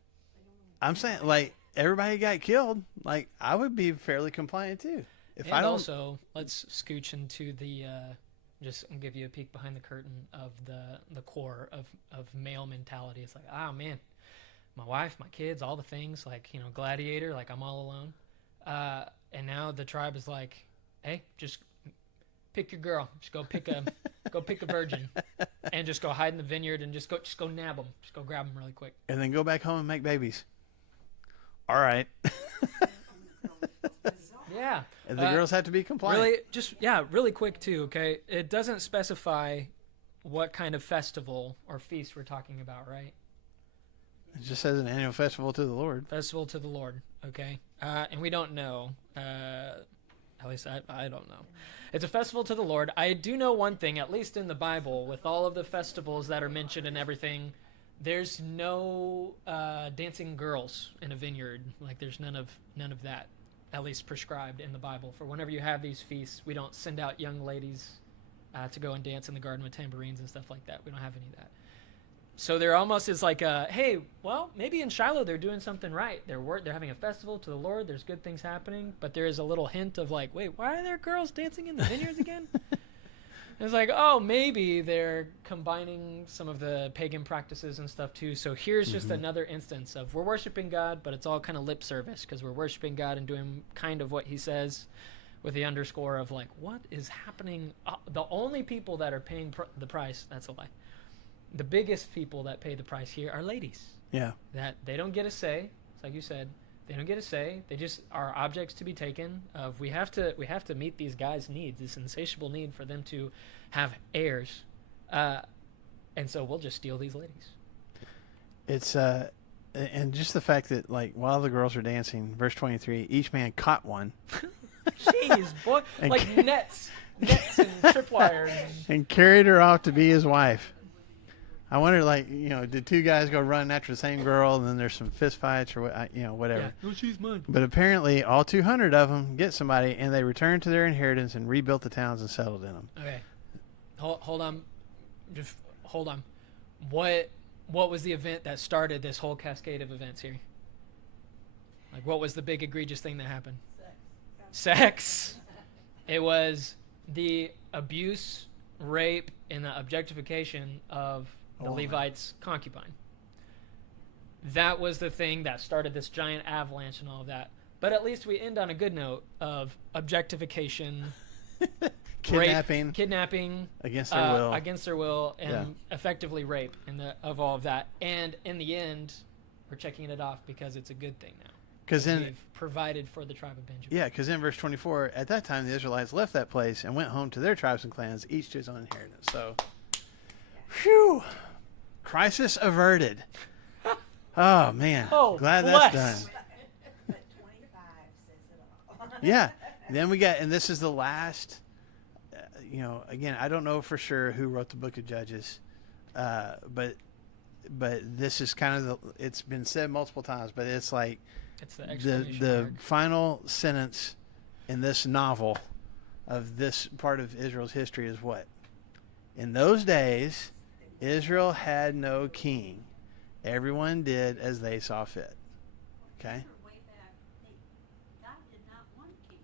I'm saying, like, everybody got killed. Like, I would be fairly compliant too. And also, let's scooch into the just give you a peek behind the curtain of the core of male mentality. It's like, oh man, my wife, my kids, all the things, like, gladiator, like I'm all alone. And now the tribe is like, hey, just pick your girl, just go pick a virgin, and just go hide in the vineyard and just go nab them, just go grab them really quick, and then go back home and make babies. all right. Yeah. And the girls have to be compliant. Really quick too, okay? It doesn't specify what kind of festival or feast we're talking about, right? It just says an annual festival to the Lord. Festival to the Lord, okay? And we don't know. At least I don't know. It's a festival to the Lord. I do know one thing, at least in the Bible, with all of the festivals that are mentioned and everything, there's no dancing girls in a vineyard. Like, there's none of that, at least prescribed in the Bible. For whenever you have these feasts, we don't send out young ladies to go and dance in the garden with tambourines and stuff like that. We don't have any of that. So there almost is like a, hey, well, maybe in Shiloh they're doing something right. They're having a festival to the Lord. There's good things happening. But there is a little hint of like, wait, why are there girls dancing in the vineyards again? It's like, oh, maybe they're combining some of the pagan practices and stuff too. So here's just another instance of we're worshiping God, but it's all kind of lip service because we're worshiping God and doing kind of what he says with the underscore of like, what is happening? The only people that are paying the price, that's a lie. The biggest people that pay the price here are ladies. Yeah. That they don't get a say. It's like you said, they don't get a say. They just are objects to be taken. We have to meet these guys' needs, this insatiable need for them to have heirs, and so we'll just steal these ladies. It's and just the fact that like while the girls are dancing, verse 23, each man caught one. Jeez, boy, like nets and tripwires, and carried her off to be his wife. I wonder, like, did two guys go run after the same girl, and then there's some fist fights or whatever. Yeah. No, she's mine. But apparently, all 200 of them get somebody, and they returned to their inheritance and rebuilt the towns and settled in them. Okay, hold on, just hold on. What was the event that started this whole cascade of events here? Like, what was the big egregious thing that happened? Sex. It was the abuse, rape, and the objectification of the Levites' concubine. That was the thing that started this giant avalanche and all of that. But at least we end on a good note of objectification, kidnapping against their will, and effectively rape of all of that. And in the end, we're checking it off because it's a good thing now. Because we've provided for the tribe of Benjamin. Yeah, because in verse 24, at that time the Israelites left that place and went home to their tribes and clans, each to his own inheritance. So, whew, crisis averted. Oh, man. Glad that's done. But 25 says it all. Yeah. Then we got, and this is the last, again, I don't know for sure who wrote the book of Judges, but this is kind of it's been said multiple times, but it's like, it's the final sentence in this novel of this part of Israel's history is what? In those days, Israel had no king. Everyone did as they saw fit. Okay? Way back, God did not want kings.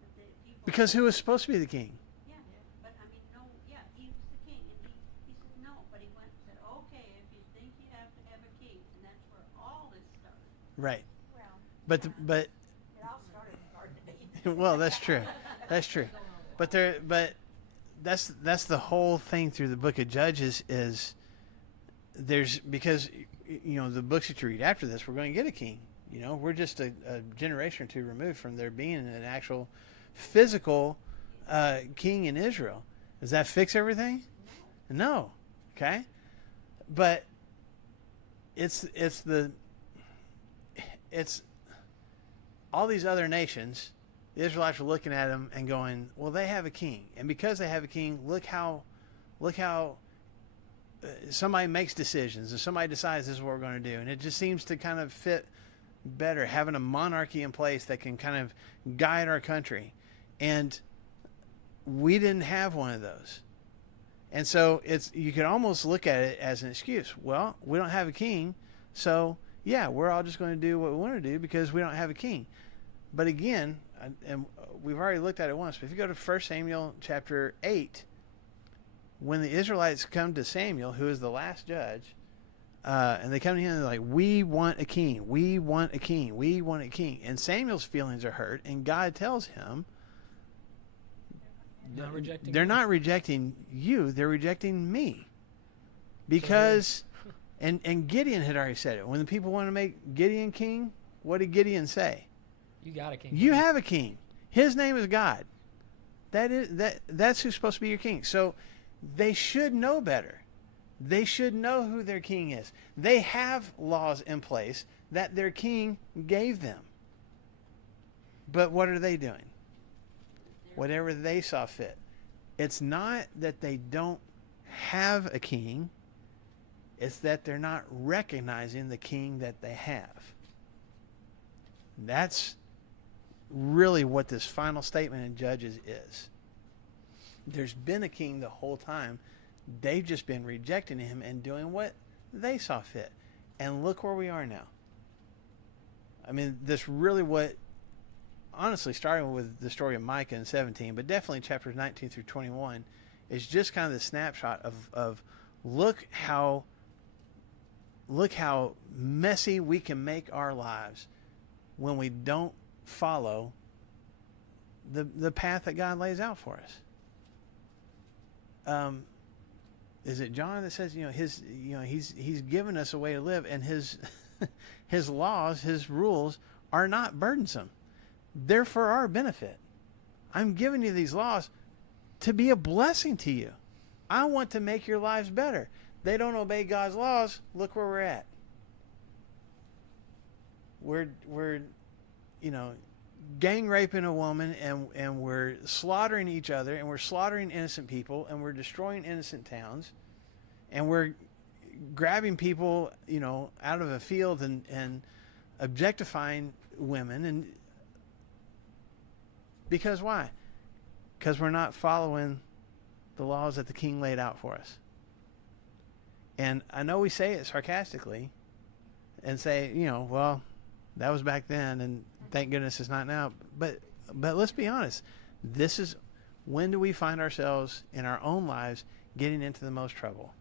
But the people, Because who was supposed to be the king? yeah, but I mean, no, yeah, he was the king, and he said no, but he went and said, okay, if you think you have to have a king, and that's where all this started. Right. Well, But it all started in the Garden of Eden. well, that's true. That's true. But that's the whole thing through the book of Judges is because the books that you read after this, we're going to get a king. We're just a generation or two removed from there being an actual physical king in Israel. Does that fix everything? No. Okay. But it's all these other nations. The Israelites were looking at them and going, well, they have a king. And because they have a king, look how somebody makes decisions and somebody decides this is what we're going to do. And it just seems to kind of fit better having a monarchy in place that can kind of guide our country. And we didn't have one of those. And so you could almost look at it as an excuse. Well, we don't have a king, so yeah, we're all just going to do what we want to do because we don't have a king. But again, and we've already looked at it once, but if you go to 1 Samuel chapter 8, when the Israelites come to Samuel, who is the last judge, and they come to him and they're like, we want a king, we want a king, we want a king. And Samuel's feelings are hurt, and God tells him, they're not rejecting you, they're rejecting me. Because, and Gideon had already said it, when the people want to make Gideon king, what did Gideon say? You got a king. You have a king. His name is God. That's who's supposed to be your king. So they should know better. They should know who their king is. They have laws in place that their king gave them. But what are they doing? Whatever they saw fit. It's not that they don't have a king. It's that they're not recognizing the king that they have. That's really what this final statement in Judges is. There's been a king the whole time. They've just been rejecting him and doing what they saw fit. And look where we are now. I mean, this really what, honestly, starting with the story of Micah in 17, but definitely chapters 19 through 21, is just kind of the snapshot of look how messy we can make our lives when we don't follow the path that God lays out for us. Is it John that says, he's given us a way to live, and his his laws, his rules are not burdensome. They're for our benefit. I'm giving you these laws to be a blessing to you. I want to make your lives better. They don't obey God's laws. Look where we're at. We're gang raping a woman, and we're slaughtering each other, and we're slaughtering innocent people, and we're destroying innocent towns, and we're grabbing people, out of a field and objectifying women. And because why? Because we're not following the laws that the king laid out for us. And I know we say it sarcastically and say, well, that was back then, and thank goodness it's not now. But let's be honest. This is, when do we find ourselves in our own lives getting into the most trouble?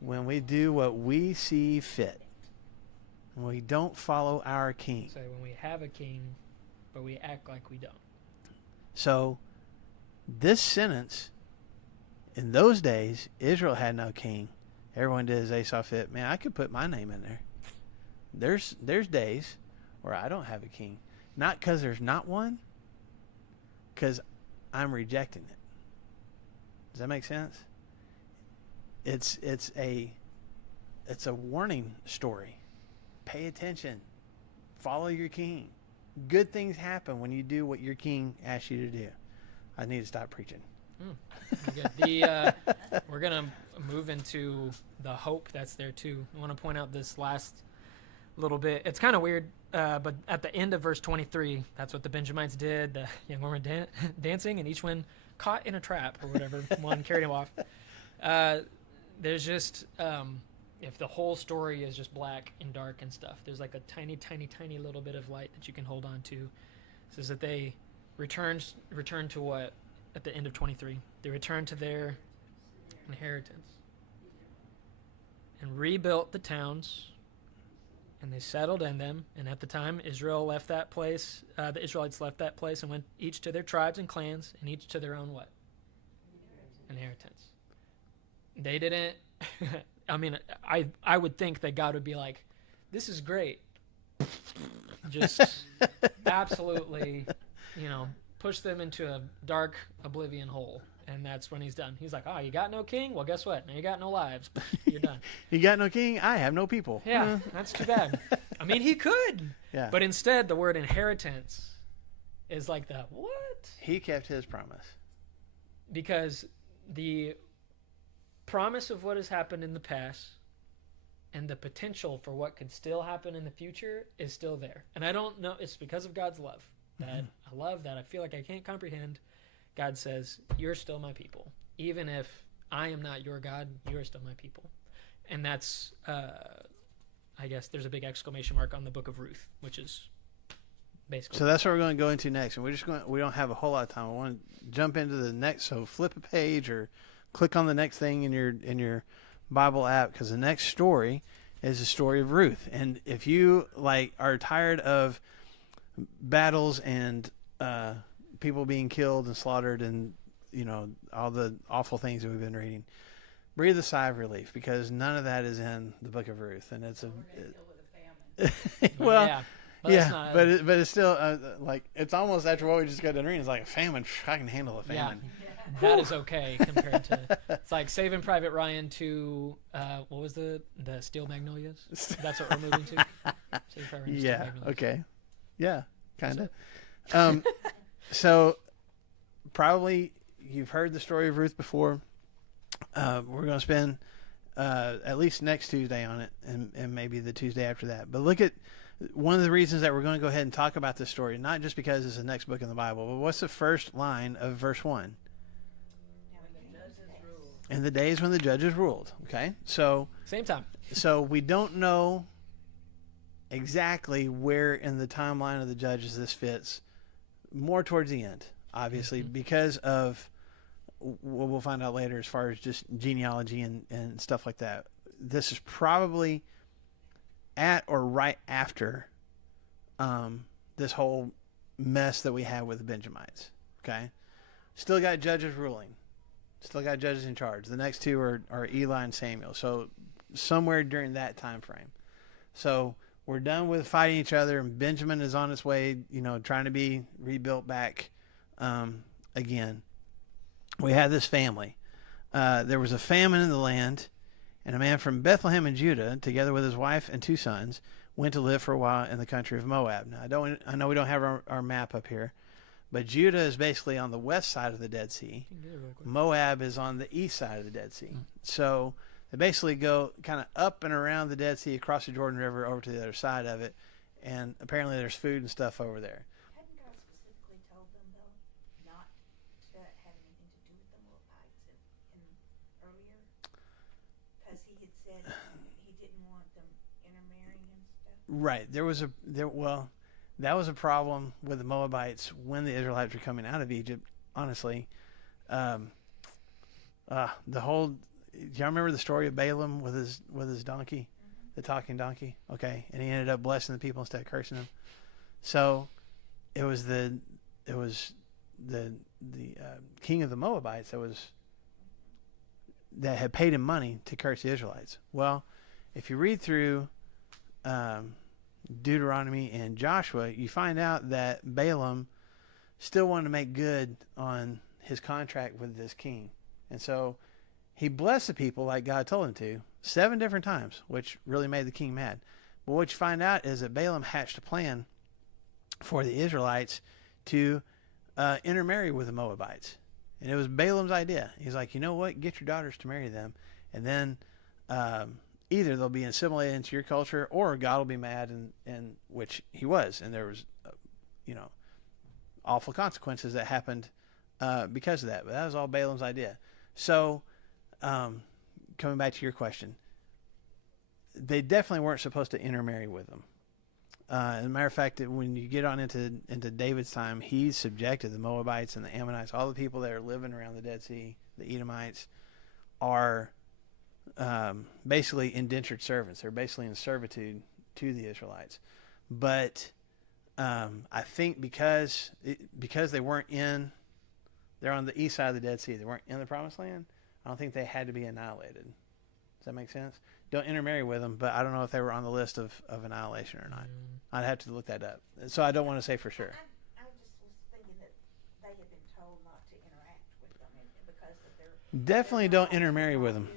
When we do what we see fit. When we don't follow our king. So when we have a king, but we act like we don't. So this sentence, in those days, Israel had no king. Everyone did as they saw fit. Man, I could put my name in there. There's days where I don't have a king. Not because there's not one, because I'm rejecting it. Does that make sense? It's a warning story. Pay attention. Follow your king. Good things happen when you do what your king asks you to do. I need to stop preaching. Good. We're going to move into the hope that's there too. I want to point out this last little bit. It's kind of weird, but at the end of verse 23, that's what the Benjamites did. The young women dancing, and each one caught in a trap or whatever. One carried him off. There's just, if the whole story is just black and dark and stuff, there's like a tiny, tiny, tiny little bit of light that you can hold on to. It says that they returned to what? At the end of 23, they returned to their inheritance and rebuilt the towns, and they settled in them. And at the time, Israel left that place. The Israelites left that place and went each to their tribes and clans, and each to their own what? Inheritance. They didn't. I mean, I would think that God would be like, "This is great." Just absolutely, push them into a dark oblivion hole, and that's when he's done. He's like, "Oh, you got no king? Well, guess what? Now you got no lives. You're done." You got no king? I have no people. Yeah, that's too bad. I mean, he could. Yeah. But instead, the word inheritance is like the what? He kept his promise. Because the promise of what has happened in the past and the potential for what could still happen in the future is still there. And I don't know, it's because of God's love. That I love, that I feel like I can't comprehend. God says, you're still my people. Even if I am not your God, you are still my people. And that's, I guess there's a big exclamation mark on the book of Ruth, which is basically. So that's what we're going to go into next. And we don't have a whole lot of time. I want to jump into the next. So flip a page or click on the next thing in your Bible app, because the next story is the story of Ruth. And if you are tired of battles and people being killed and slaughtered and all the awful things that we've been reading, breathe a sigh of relief, because none of that is in the book of Ruth. And Well, yeah. Well, that's yeah, not- but it's still like it's almost after what we just got done reading. It's like a famine. I can handle a yeah, famine. that is okay compared to. It's like Saving Private Ryan to what was the Steel Magnolias? That's what we're moving to. Saving Private Ryan, Steel Yeah. Magnolias. Okay. Yeah. Kind of. So probably you've heard the story of Ruth before. We're going to spend at least next Tuesday on it, and maybe the Tuesday after that. But look at one of the reasons that we're going to go ahead and talk about this story, not just because it's the next book in the Bible, but what's the first line of verse 1? In the days when the judges ruled. Okay, so Same time. so we don't know exactly where in the timeline of the judges this fits. More towards the end, obviously, because of what we'll find out later as far as just genealogy and stuff like that. This is probably at or right after this whole mess that we have with the Benjamites. Okay, still got judges ruling, still got judges in charge. The next two are Eli and Samuel. So somewhere during that time frame. So we're done with fighting each other, and Benjamin is on its way, trying to be rebuilt back again. We had this family. There was a famine in the land, and a man from Bethlehem in Judah, together with his wife and 2 sons, went to live for a while in the country of Moab. Now, I know we don't have our map up here, but Judah is basically on the west side of the Dead Sea. Moab is on the east side of the Dead Sea. So they basically go kind of up and around the Dead Sea, across the Jordan River, over to the other side of it, and apparently there's food and stuff over there. Hadn't God specifically told them, though, not to have anything to do with the Moabites in earlier? Because he had said he didn't want them intermarrying and stuff. Right. That was a problem with the Moabites when the Israelites were coming out of Egypt. Honestly, do y'all remember the story of Balaam with his donkey, the talking donkey? Okay, and he ended up blessing the people instead of cursing them. So it was the king of the Moabites that had paid him money to curse the Israelites. Well, if you read through Deuteronomy and Joshua, you find out that Balaam still wanted to make good on his contract with this king, and so he blessed the people like God told him to 7 different times, which really made the king mad. But what you find out is that Balaam hatched a plan for the Israelites to intermarry with the Moabites. And it was Balaam's idea. He's like, you know what? Get your daughters to marry them. And then either they'll be assimilated into your culture, or God will be mad, and which he was. And there was, awful consequences that happened because of that. But that was all Balaam's idea. So coming back to your question, they definitely weren't supposed to intermarry with them. As a matter of fact, when you get on into David's time, he subjected the Moabites and the Ammonites, all the people that are living around the Dead Sea, the Edomites, are basically indentured servants. They're basically in servitude to the Israelites. But I think because they weren't they're on the east side of the Dead Sea, they weren't in the Promised Land, I don't think they had to be annihilated. Does that make sense? Don't intermarry with them, but I don't know if they were on the list of annihilation or not. I'd have to look that up. So I don't want to say for sure. I just was thinking that they had been told not to interact with them because of their... Definitely don't intermarry with them.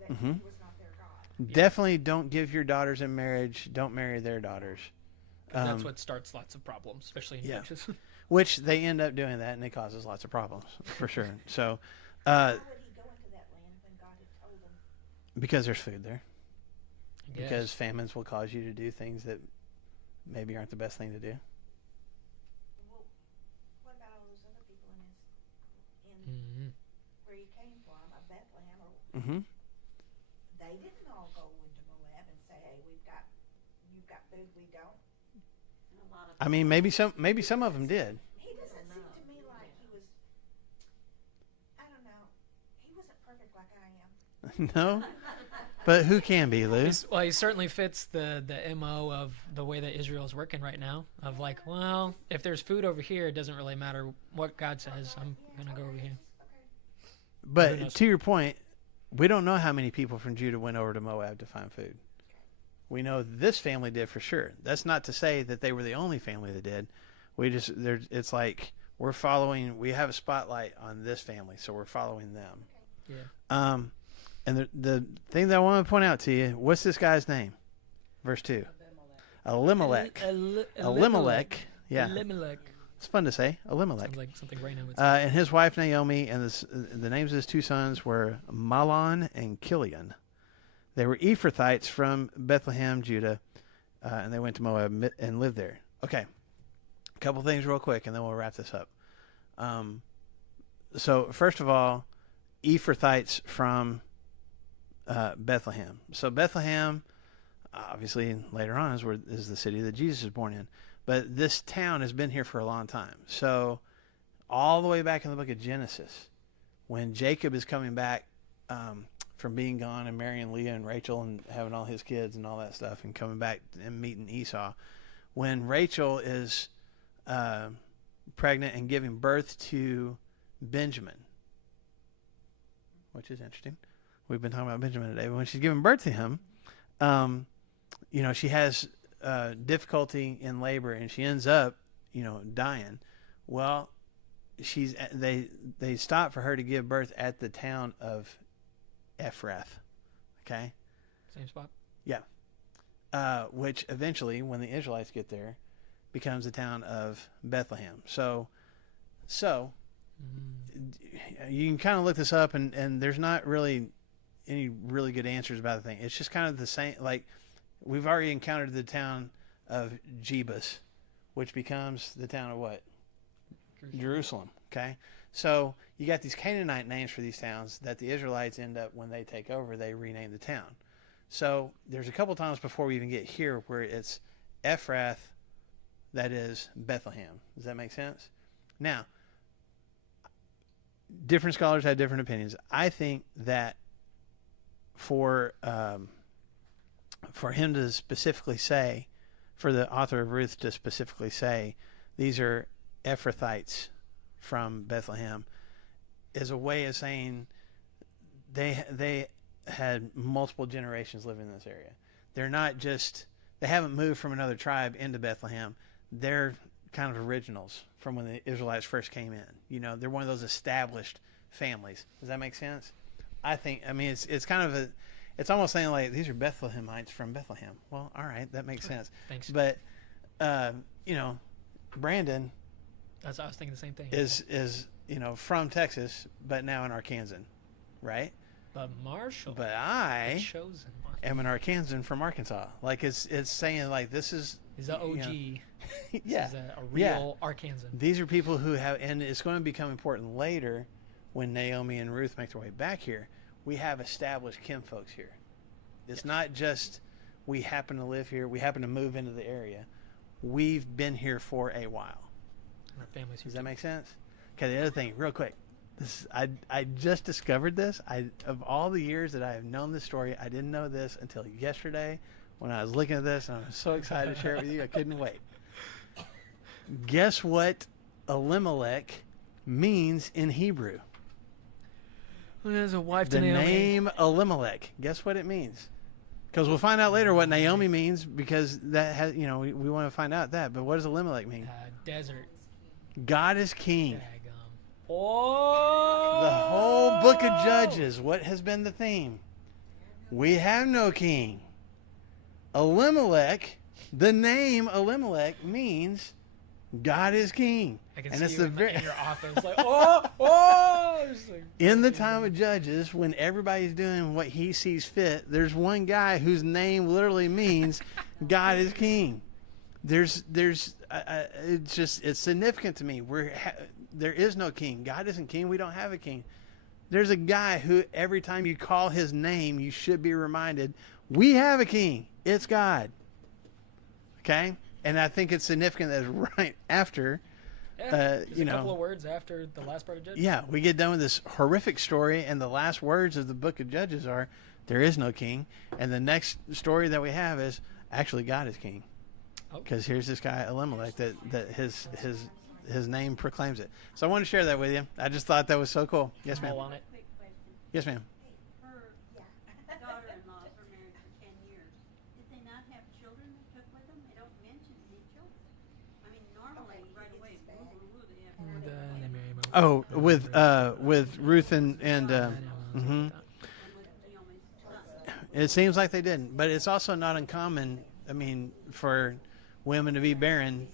That he was not their God. Definitely don't give your daughters in marriage. Don't marry their daughters. That's what starts lots of problems, especially in churches. Which they end up doing that, and it causes lots of problems, for sure. So, Why would he go into that land when God had told him? because there's food there. I guess. Because famines will cause you to do things that maybe aren't the best thing to do. Well, what about all those other people in Mhm. where he came from, Bethlehem? Or Mm-hmm. they didn't all go into Moab and say, "Hey, you've got food, we don't." I mean, maybe some of them did. He doesn't seem to me like he was. I don't know. He wasn't perfect like I am. No, but who can be, Lou? He certainly fits the MO of the way that Israel's working right now. Of like, well, if there's food over here, it doesn't really matter what God says. I'm gonna go over here. Who But knows? to your point, we don't know how many people from Judah went over to Moab to find food. We know this family did for sure. That's not to say that they were the only family that did. It's like we have a spotlight on this family, so we're following them. Yeah. And the thing that I want to point out to you, what's this guy's name? Verse 2. Elimelech. Elimelech. Yeah. Elimelech. It's fun to say. Elimelech. Sounds like something Raina would say. And his wife Naomi, and the names of his two sons were Mahlon and Chilion. They were Ephrathites from Bethlehem, Judah, and they went to Moab and lived there. Okay, a couple things real quick, and then we'll wrap this up. So first of all, Ephrathites from Bethlehem. So Bethlehem, obviously later on is the city that Jesus was born in. But this town has been here for a long time. So all the way back in the book of Genesis, when Jacob is coming back from being gone and marrying Leah and Rachel and having all his kids and all that stuff and coming back and meeting Esau, when Rachel is pregnant and giving birth to Benjamin, which is interesting. We've been talking about Benjamin today. But when she's giving birth to him, she has difficulty in labor and she ends up, dying. Well, they stop for her to give birth at the town of Ephrath. Okay? Same spot? Yeah. Which eventually, when the Israelites get there, becomes the town of Bethlehem. So you can kind of look this up, and there's not really any really good answers about the thing. It's just kind of the same. Like, we've already encountered the town of Jebus, which becomes the town of what? Jerusalem. Okay? So you got these Canaanite names for these towns that the Israelites end up, when they take over, they rename the town. So there's a couple times before we even get here where it's Ephrath, that is Bethlehem. Does that make sense? Now, different scholars have different opinions. I think that for him to specifically say, for the author of Ruth to specifically say, these are Ephrathites from Bethlehem, is a way of saying they had multiple generations living in this area. They haven't moved from another tribe into Bethlehem. They're kind of originals from when the Israelites first came in. They're one of those established families. Does that make sense? It's kind of it's almost saying like these are Bethlehemites from Bethlehem. Well, all right, that makes sense. Thanks. But Brandon, I was thinking the same thing. Is from Texas, but now in Arkansas, right? But Marshall. But I the chosen one. am an Arkansan from Arkansas. Like it's saying like this is. He's an OG. Yeah. This is a real Arkansan. These are people who have, and it's going to become important later when Naomi and Ruth make their way back here. We have established kinfolks here. It's not just we happen to live here, we happen to move into the area. We've been here for a while. Our families. Does that make sense? Okay, the other thing, real quick. I just discovered this. Of all the years that I have known this story, I didn't know this until yesterday when I was looking at this, and I was so excited to share it with you. I couldn't wait. Guess what Elimelech means in Hebrew? There's a wife to The Naomi. name Elimelech. Guess what it means? Because we'll find out later what Naomi means, because that has, we want to find out that. But what does Elimelech mean? Desert. God is king. Daggum. Oh! The whole book of Judges, what has been the theme? We have no king. Elimelech, the name Elimelech means God is king. I can and see it's you the in your office like, oh! Like, in the time of Judges, when everybody's doing what he sees fit, there's one guy whose name literally means God is king. It's significant to me. There is no king. God isn't king. We don't have a king. There's a guy who every time you call his name, you should be reminded, we have a king. It's God. Okay? And I think it's significant that it's right after, a couple of words after the last part of Judges. Yeah, we get done with this horrific story, and the last words of the book of Judges are, there is no king. And the next story that we have is, actually, God is king. Because here's this guy, Elimelech, that his name proclaims it. So I want to share that with you. I just thought that was so cool. Yes, ma'am. On it. Quick question. Yes, ma'am. Her daughter-in-laws were married for 10 years. Did they not Oh, with Ruth and I know, something mhm. like that. It seems like they didn't, but it's also not uncommon. I mean, for women to be barren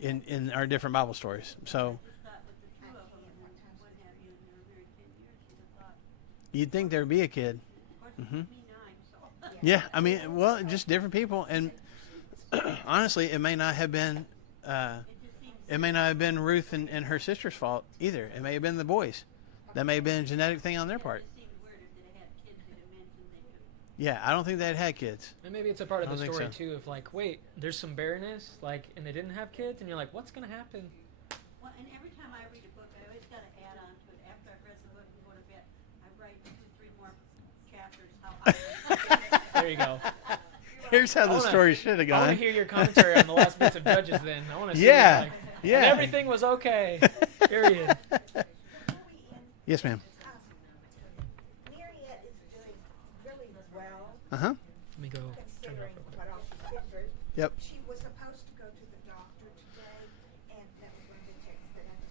in our different Bible stories. So you'd think there'd be a kid. Hmm. Yeah, I mean, well, just different people, and honestly, it may not have been. It may not have been Ruth and her sister's fault either. It may have been the boys. That may have been a genetic thing on their part. Yeah, I don't think they had kids. And maybe it's a part of I the don't think story so. too. Of like, wait, there's some barrenness, like, and they didn't have kids, and you're like, what's gonna happen? Well, and every time I read a book, I always got to add on to it. After I've read the book and go to bed, I write 2-3 more chapters. How I There you go. Here's how I the wanna- story should have I want to gone. hear your commentary on the last bits of Judges. Then I want to see. Yeah, Like, yeah. And everything was okay. Period. Before we end, Yes, ma'am. Mariette is doing really well, Uh huh. Let me go turn it off considering real quick. what all she's been through. Yep. She